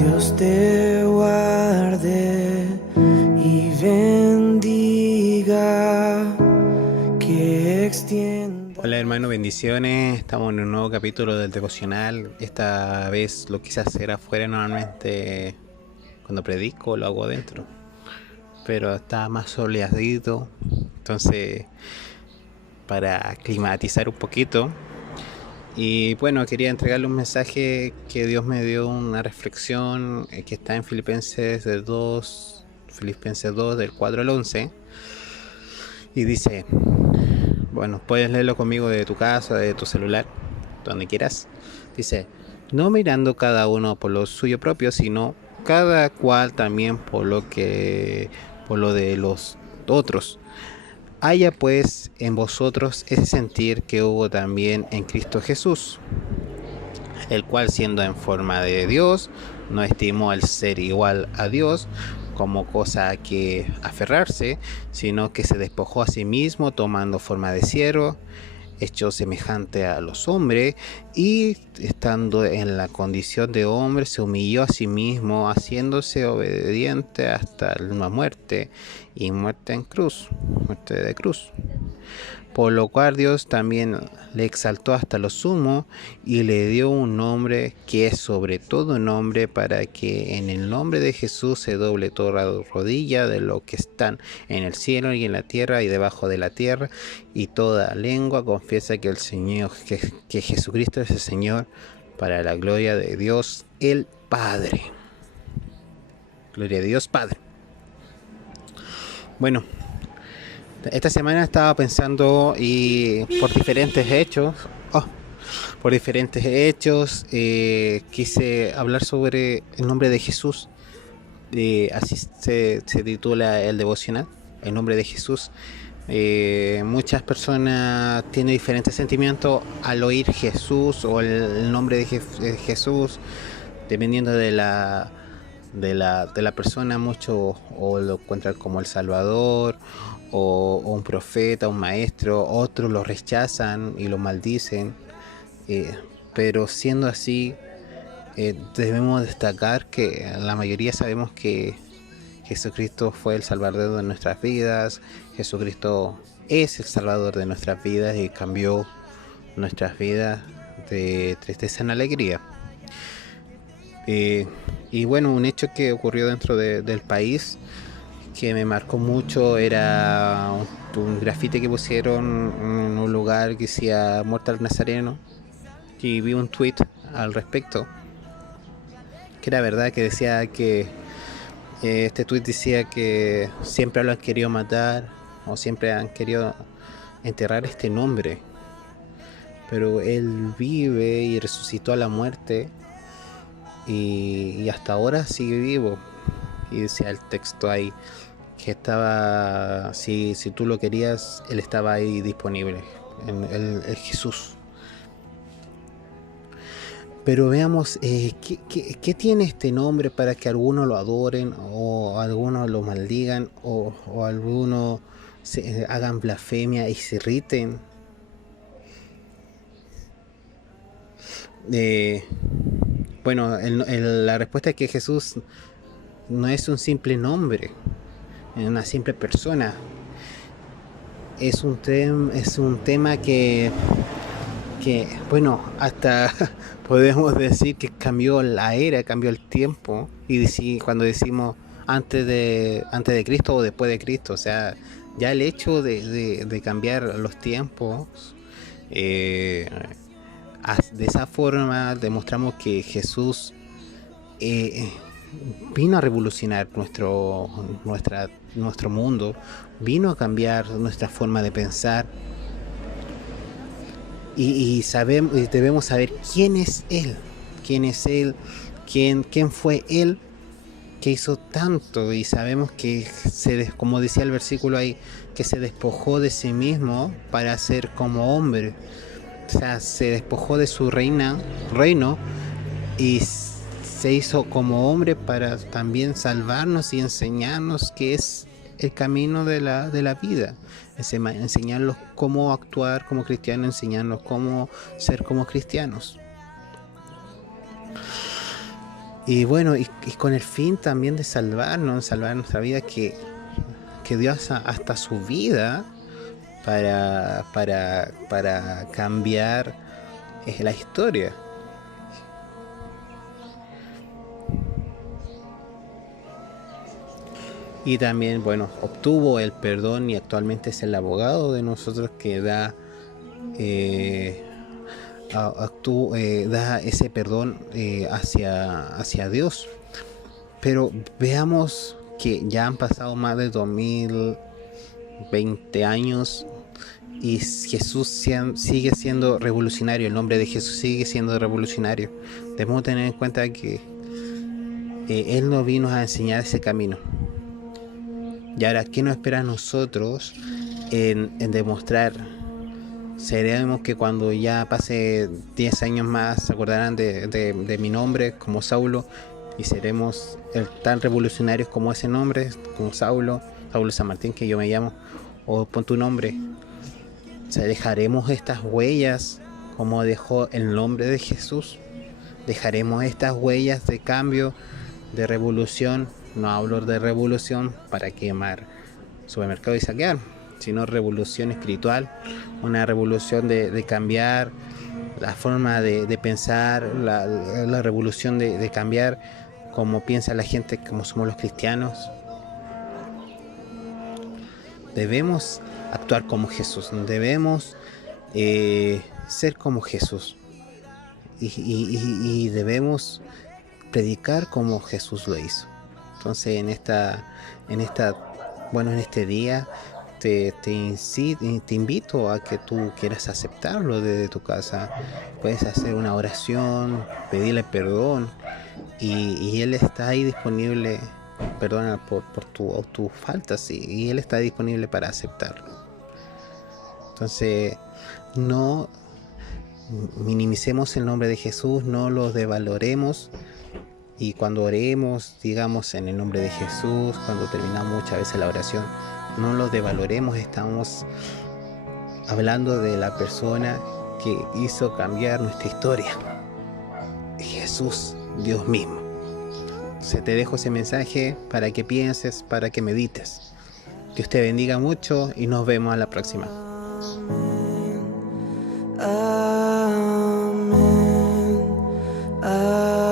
Dios te guarde y bendiga, que extienda. Hola hermano, bendiciones. Estamos en un nuevo capítulo del devocional. Esta vez lo quise hacer afuera, normalmente cuando predico lo hago adentro, pero está más soleadito, entonces para climatizar un poquito. Y bueno, quería entregarle un mensaje que Dios me dio, una reflexión que está en Filipenses 2 del 4 al 11, y dice, bueno, puedes leerlo conmigo de tu casa, de tu celular, donde quieras. Dice, no mirando cada uno por lo suyo propio, sino cada cual también por lo de los otros. Haya pues en vosotros ese sentir que hubo también en Cristo Jesús, el cual siendo en forma de Dios, no estimó el ser igual a Dios como cosa a que aferrarse, sino que se despojó a sí mismo, tomando forma de siervo, hecho semejante a los hombres, y estando en la condición de hombre, se humilló a sí mismo, haciéndose obediente hasta la muerte, y muerte de cruz. Por lo cual Dios también le exaltó hasta lo sumo y le dio un nombre que es sobre todo nombre, para que en el nombre de Jesús se doble toda rodilla de lo que están en el cielo y en la tierra y debajo de la tierra, y toda lengua confiesa que el Señor, que Jesucristo es el Señor, para la gloria de Dios el Padre. Gloria a Dios Padre. Bueno, esta semana estaba pensando y por diferentes quise hablar sobre el nombre de Jesús. Así se titula el devocional, el nombre de Jesús. Muchas personas tienen diferentes sentimientos al oír Jesús o el nombre de Jesús, dependiendo de la persona. Muchos o lo encuentran como el Salvador o un profeta, un maestro. Otros lo rechazan y lo maldicen, pero siendo así, debemos destacar que la mayoría sabemos que Jesucristo fue el Salvador de nuestras vidas. Jesucristo es el Salvador de nuestras vidas y cambió nuestras vidas de tristeza en alegría. Y bueno, un hecho que ocurrió dentro del país que me marcó mucho era un grafite que pusieron en un lugar que decía muerte al nazareno, y vi un tweet al respecto que era verdad, que decía que este tweet decía que siempre lo han querido matar o siempre han querido enterrar este nombre, pero él vive y resucitó a la muerte, y hasta ahora sigue vivo. Y decía el texto ahí que estaba, si tú lo querías, él estaba ahí disponible, en el Jesús. Pero veamos, ¿qué tiene este nombre para que algunos lo adoren o algunos lo maldigan o algunos hagan blasfemia y se irriten? Bueno, la respuesta es que Jesús no es un simple nombre, es una simple persona. Es un tema que bueno, hasta podemos decir que cambió la era, cambió el tiempo. Y cuando decimos antes de Cristo o después de Cristo, o sea, ya el hecho de cambiar los tiempos, de esa forma demostramos que Jesús vino a revolucionar nuestro mundo, vino a cambiar nuestra forma de pensar. Y debemos saber quién es Él, quién fue Él, que hizo tanto. Y sabemos que como decía el versículo ahí, que se despojó de sí mismo para ser como hombre. O sea, se despojó de su reino y se hizo como hombre para también salvarnos y enseñarnos qué es el camino de la vida. Enseñarnos cómo actuar como cristianos, enseñarnos cómo ser como cristianos. Y bueno, y con el fin también de salvarnos, salvar nuestra vida, que dio hasta su vida para cambiar la historia. Y también, bueno, obtuvo el perdón y actualmente es el abogado de nosotros que da, eh, da ese perdón hacia Dios. Pero veamos que ya han pasado más de 2020 años y Jesús sigue siendo revolucionario, el nombre de Jesús sigue siendo revolucionario. Debemos tener en cuenta que Él nos vino a enseñar ese camino. Y ahora, ¿qué nos espera a nosotros en demostrar? Seremos que cuando ya pase 10 años más se acordarán de mi nombre como Saulo y seremos tan revolucionarios como ese nombre, como Saulo San Martín, que yo me llamo, o pon tu nombre. O sea, dejaremos estas huellas como dejó el nombre de Jesús. Dejaremos estas huellas de cambio, de revolución. No hablo de revolución para quemar supermercado y saquear, sino revolución espiritual, una revolución de cambiar la forma de pensar, la revolución de cambiar cómo piensa la gente, como somos los cristianos. Debemos actuar como Jesús, debemos ser como Jesús y debemos predicar como Jesús lo hizo. Entonces en este día te invito a que tú quieras aceptarlo desde tu casa. Puedes hacer una oración, pedirle perdón y Él está ahí disponible. Perdona por tus faltas y Él está disponible para aceptarlo. Entonces no minimicemos el nombre de Jesús, no lo devaloremos. Y cuando oremos, digamos en el nombre de Jesús, cuando terminamos muchas veces la oración, no lo devaloremos, estamos hablando de la persona que hizo cambiar nuestra historia. Jesús, Dios mismo. Entonces te dejo ese mensaje para que pienses, para que medites. Dios te bendiga mucho y nos vemos a la próxima. Amén. Amén.